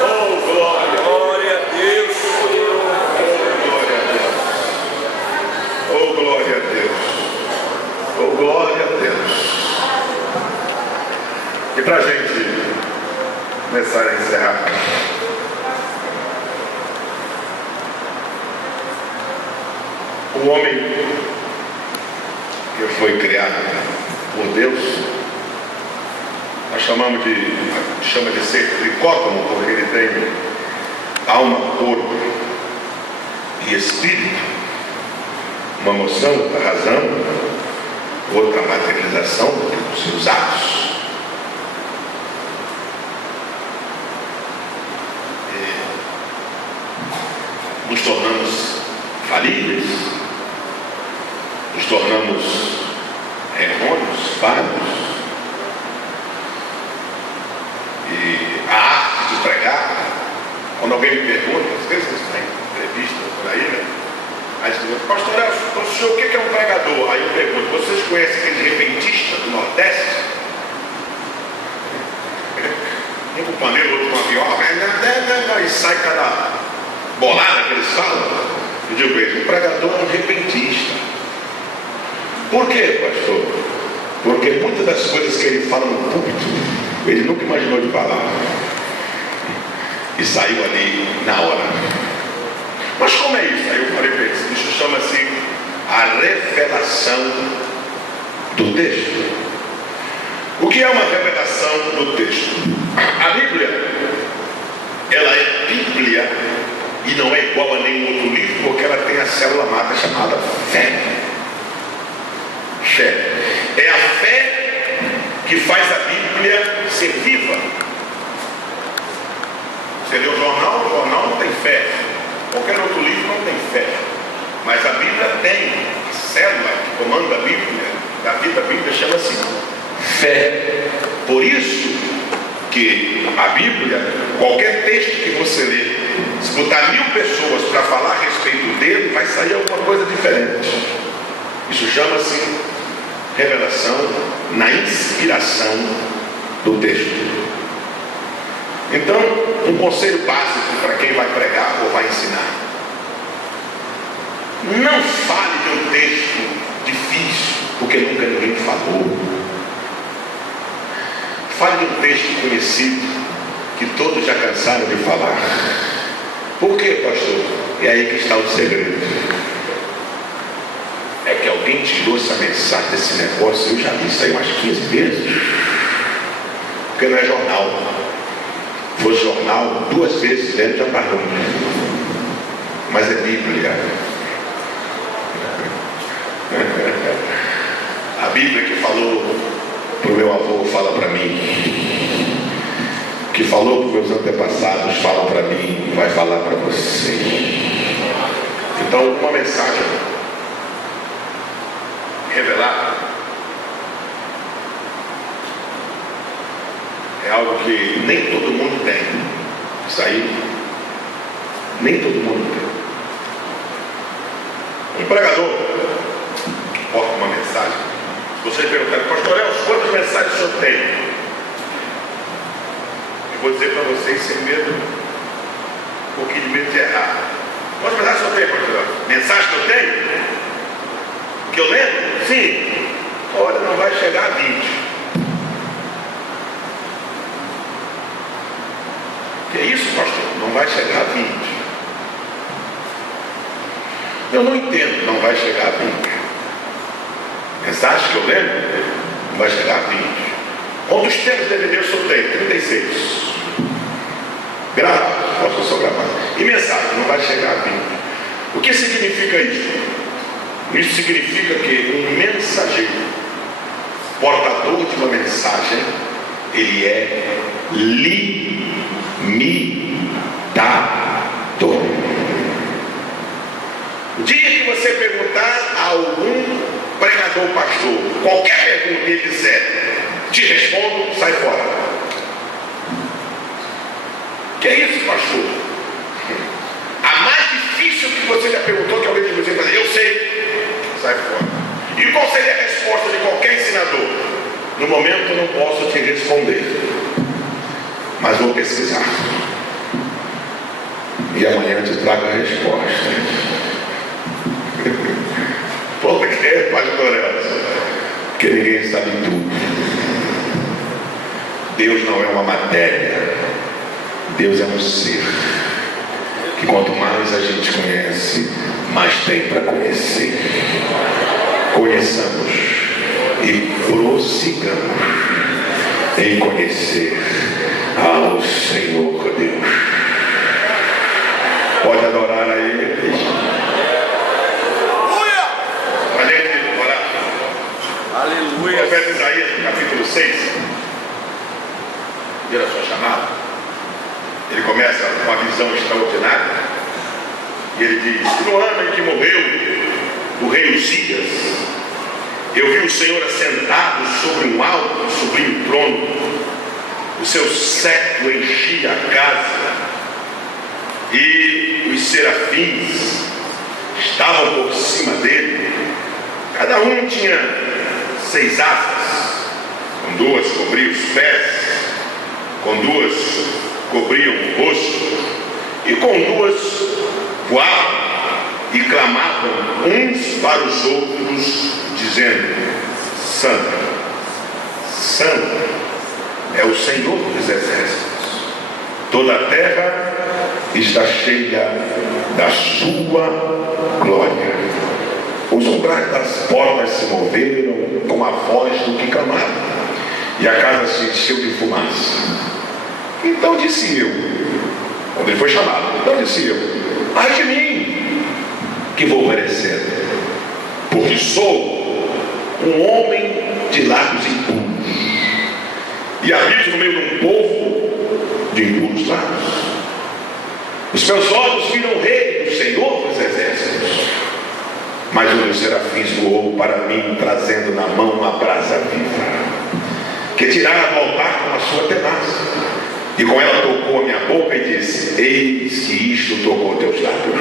Oh, glória! Glória a Deus! Oh, glória a Deus! Oh, glória a Deus! E para a gente começar a encerrar, o homem que foi criado por Deus, nós chama de ser tricótomo, porque ele tem alma, corpo e espírito, uma noção da razão, outra materialização dos seus atos. Nos tornamos falíveis, nos tornamos errôneos, falhos. E a arte de pregar, quando alguém me pergunta, às vezes tem entrevista por aí, né? Aí você diz, pastor, o senhor o que é um pregador? Aí eu pergunto, vocês conhecem aquele repentista do Nordeste? Um com paneiro, outro com a viola, e sai cada bolada que eles falam, eu digo para eles: o pregador é um repentista. Por quê, pastor? Porque muitas das coisas que ele fala no púlpito, ele nunca imaginou de falar, e saiu ali na hora. Mas como é isso? Aí eu falei para eles: isso chama-se a revelação do texto. O que é uma revelação do texto? A Bíblia, ela é Bíblia e não é igual a nenhum outro livro, porque ela tem a célula mata chamada fé. Fé. É a fé que faz a Bíblia ser viva. Você lê o jornal não tem fé. Qualquer outro livro não tem fé. Mas a Bíblia tem. A célula que comanda a Bíblia, da vida da Bíblia, chama-se fé. Por isso que a Bíblia, qualquer texto que você lê, se botar 1000 pessoas para falar a respeito dele, vai sair alguma coisa diferente. Isso chama-se revelação na inspiração do texto. Então, um conselho básico para quem vai pregar ou vai ensinar: não fale de um texto difícil, porque nunca ninguém falou. Fale de um texto conhecido, que todos já cansaram de falar. Por quê, pastor? É aí que está o segredo. É que alguém tirou essa mensagem desse negócio. Eu já li isso aí umas 15 vezes. Porque não é jornal. Se fosse jornal, 2 vezes dentro já parou. Mas é Bíblia. A Bíblia que falou para o meu avô fala para mim, que falou para os meus antepassados fala para mim, vai falar para você. Então, uma mensagem revelada é algo que nem todo mundo tem. Isso aí nem todo mundo tem. Um pregador porta uma mensagem. Se vocês perguntarem: pastor Elcio, quantas mensagens o senhor tem? Eu vou dizer para vocês sem medo, um pouquinho de medo de errar. Quantas mensagens o senhor tem, pastor Elcio? Mensagem que eu tenho? Que eu lembro? Sim. Olha, não vai chegar a 20. Que é isso, pastor? Não vai chegar a 20. Eu não entendo, não vai chegar a 20. Mensagem que eu lembro, não vai chegar a 20. Quantos tempos de DVD eu soltei? 36. Gravado, posso só gravar. E mensagem, não vai chegar a 20. O que significa isso? Isso significa que um mensageiro, portador de uma mensagem, ele é limitador. O dia que você perguntar a algum pregador, pastor, qualquer pergunta que ele disser, te respondo, sai fora. Que é isso, pastor? A mais difícil que você já perguntou, que alguém de você fazer, eu sei, sai fora. E qual seria a resposta de qualquer ensinador? No momento eu não posso te responder, mas vou pesquisar. E amanhã te trago a resposta. Por que, pastor Elcio? Porque ninguém sabe tudo. Deus não é uma matéria. Deus é um ser. Que quanto mais a gente conhece, mais tem para conhecer. Conheçamos e prossigamos em conhecer ao Senhor Deus. Pode adorar a Ele. O profeta Isaías, no capítulo 6, vira a sua chamada, ele começa com uma visão extraordinária, e ele diz: no ano em que morreu o rei Uzias, eu vi o Senhor assentado sobre um alto e sublime trono, o seu séquito enchia a casa, e os serafins estavam por cima dele, cada um tinha 6 asas, com 2 cobriam os pés, com 2 cobriam o rosto, e com 2 e clamavam uns para os outros, dizendo: Santo, Santo é o Senhor dos exércitos, toda a terra está cheia da sua glória. Os umbrais das portas se moveram com a voz do que clamaram, e a casa se encheu de fumaça. Então disse eu, quando ele foi chamado, então disse eu: ai de mim, que vou perecer, porque sou um homem de lábios impuros, e habito no meio de um povo de impuros lábios. Os meus olhos viram o Rei, o Senhor dos exércitos. Mas um dos serafins voou para mim, trazendo na mão uma brasa viva, que tirara do altar com a sua tenaz, e com ela tocou a minha boca e disse: eis que isto tocou teus lábios.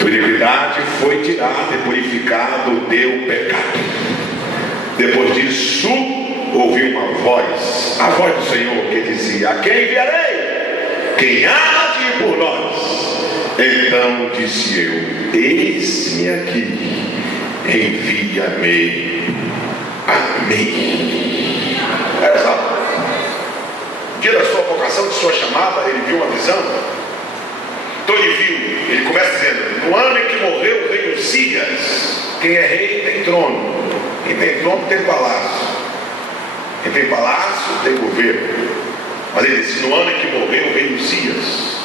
Tua iniquidade foi tirada e purificado o teu pecado. Depois disso ouvi uma voz, a voz do Senhor, que dizia: a quem enviarei? Quem há de ir por nós? Então disse eu: eis-me aqui, envia-me a mim. Olha só, no dia da sua vocação, de sua chamada, ele viu uma visão. Então ele viu, ele começa dizendo: no ano em que morreu o rei Uzias. Quem é rei tem trono, quem tem trono tem palácio, quem tem palácio tem governo. Mas ele disse: no ano em que morreu o rei Uzias,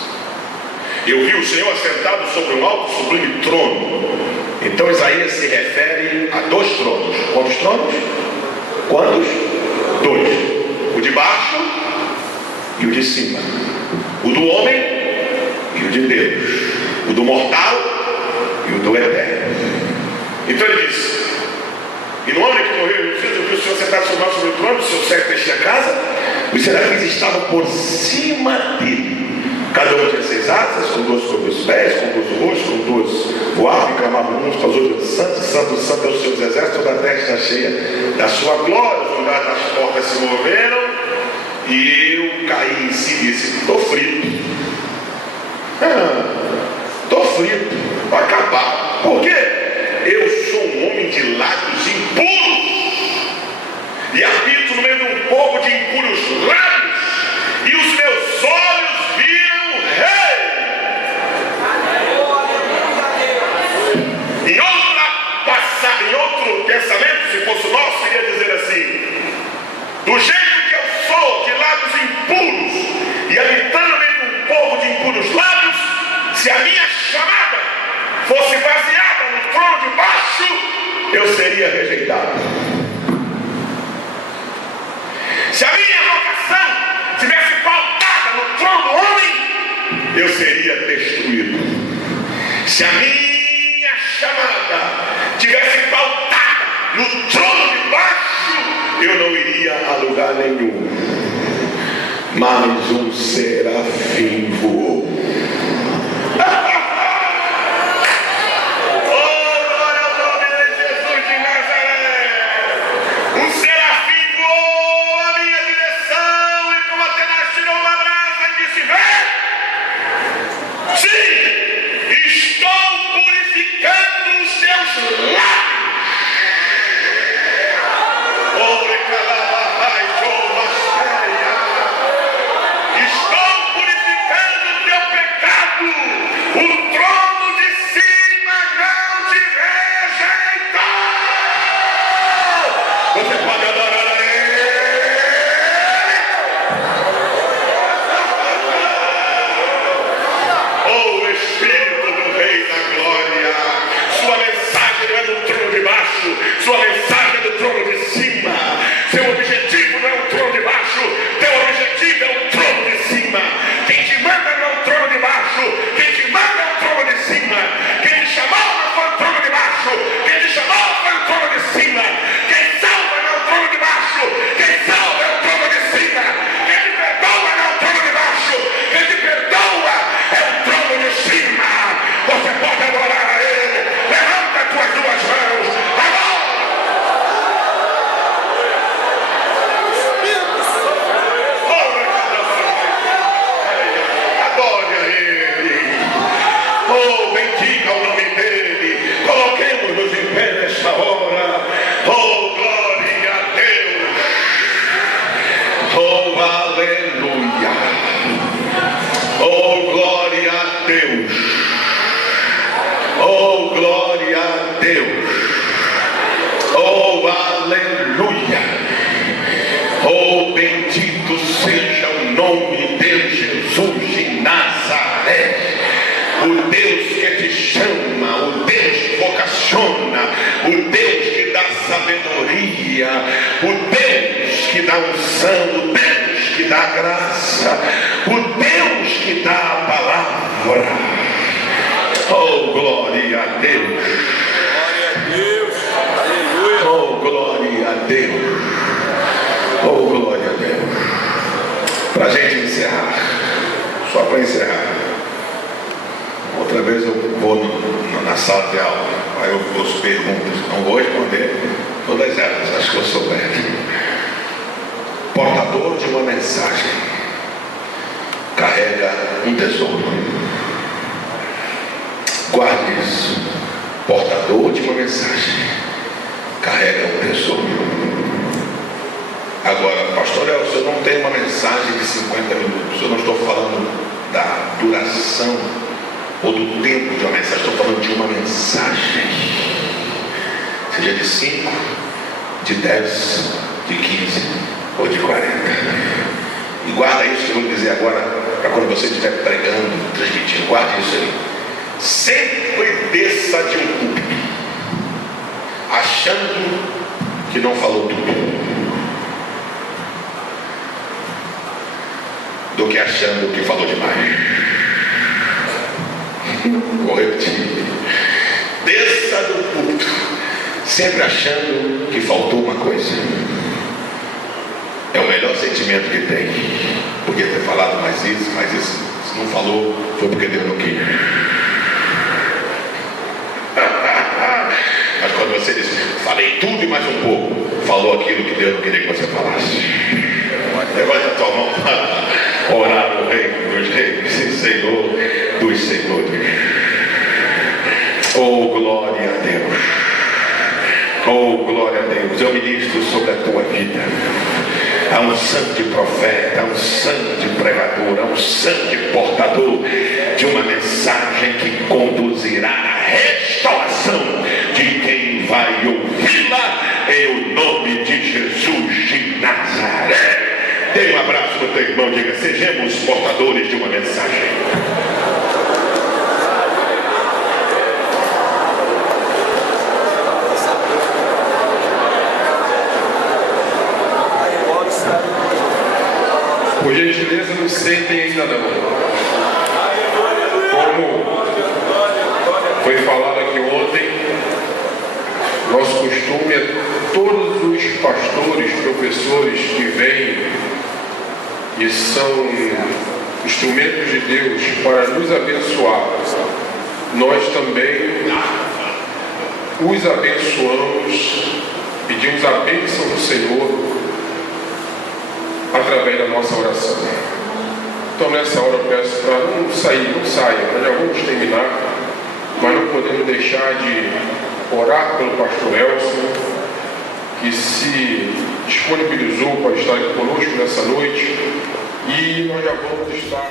eu vi o Senhor assentado sobre um alto e sublime trono. Então Isaías se refere a dois tronos. Quantos tronos? Quantos? Dois: o de baixo e o de cima, o do homem e o de Deus, o do mortal e o do eterno. Então ele disse: e no ano em que morreu eu vi o Senhor sentado sobre o trono, o seu século enchia a casa, os serafins estavam por cima dele. Cada um tinha 6 asas, com 2 sobre os pés, com 2 rostos, com 2 voavam e clamavam uns para os outros: Santo, Santo, Santo é o Senhor dos exércitos, toda a terra está cheia da sua glória. Os umbrais das portas se moveram e eu caí em si e disse: estou frito. Estou frito, vou acabar. Por quê? Eu sou um homem de lábios impuros e habito no meio de um povo de impuros lábios, e os meus olhos viram o Rei. Em outro pensamento, se fosse o nosso, iria dizer assim: do jeito que eu sou de lábios impuros e habitando no meio de um povo de impuros lábios, se a minha chamada fosse baseada no trono de baixo, eu seria rejeitado. Se a minha vocação tivesse pautada no trono do homem, eu seria destruído. Se a minha chamada tivesse pautada no trono de baixo, eu não iria a lugar nenhum. Mas um serafim voou. Sua mensagem é do trono de cima. Seu objetivo não é o trono de baixo, teu objetivo é o trono de cima. Quem te manda não é o trono de baixo, quem te manda é o trono de cima. Quem te chamou não foi o trono de baixo, quem te chamou foi o trono de cima. Quem salva não é o trono de baixo, quem salva é o trono de cima. Quem te perdoa não é o trono de baixo, quem te perdoa é o trono de cima. Você pode adorar a Ele. Levanta as tuas duas mãos. o Deus que te chama, o Deus que vocaciona, o Deus que dá sabedoria, o Deus que dá unção, o Deus que dá graça, o Deus que dá a palavra. Oh, glória a Deus! Glória a Deus! Aleluia! Oh, glória a Deus! Oh, glória a Deus! Para a gente encerrar, só para encerrar, outra vez eu vou na sala de aula, aí eu ouço perguntas, não vou responder todas elas, acho que eu souber. Portador de uma mensagem carrega um tesouro. Guarde isso. Portador de uma mensagem carrega um tesouro. Agora, pastor Elcio, eu não tenho uma mensagem de 50 minutos. Eu não estou falando da duração ou do tempo de uma mensagem. Estou falando de uma mensagem. Seja de 5, de 10, de 15 ou de 40. E guarda isso que eu vou dizer agora, para quando você estiver pregando, transmitindo. Guarde isso aí. Sempre desça de um púlpito achando que não falou tudo, do que achando que falou demais. Vou repetir. Desça do púlpito sempre achando que faltou uma coisa. É o melhor sentimento que tem. Podia ter falado mais isso, se não falou, foi porque Deus não quis. Mas quando você diz, falei tudo e mais um pouco, falou aquilo que Deus não queria que você falasse. Levante a tua mão para orar no reino dos reis e Senhor dos senhores. Oh, glória a Deus. Oh, glória a Deus. Eu ministro sobre a tua vida a unção de profeta, a unção de pregador, a unção de portador de uma mensagem que conduzirá à restauração de quem vai ouvi-la, em o nome de Jesus de Nazaré. Dê um abraço no teu irmão, diga: sejamos portadores de uma mensagem. Por gentileza, não sentem ainda não. Como foi falado aqui ontem, nosso costume é todos os pastores, professores que vêm e são instrumentos de Deus para nos abençoar, nós também os abençoamos, pedimos a bênção do Senhor através da nossa oração. Então nessa hora eu peço para não sair, não saia, nós já vamos terminar, mas não podemos deixar de orar pelo pastor Elcio, que se disponibilizou para estar aqui conosco nessa noite, e nós já vamos estar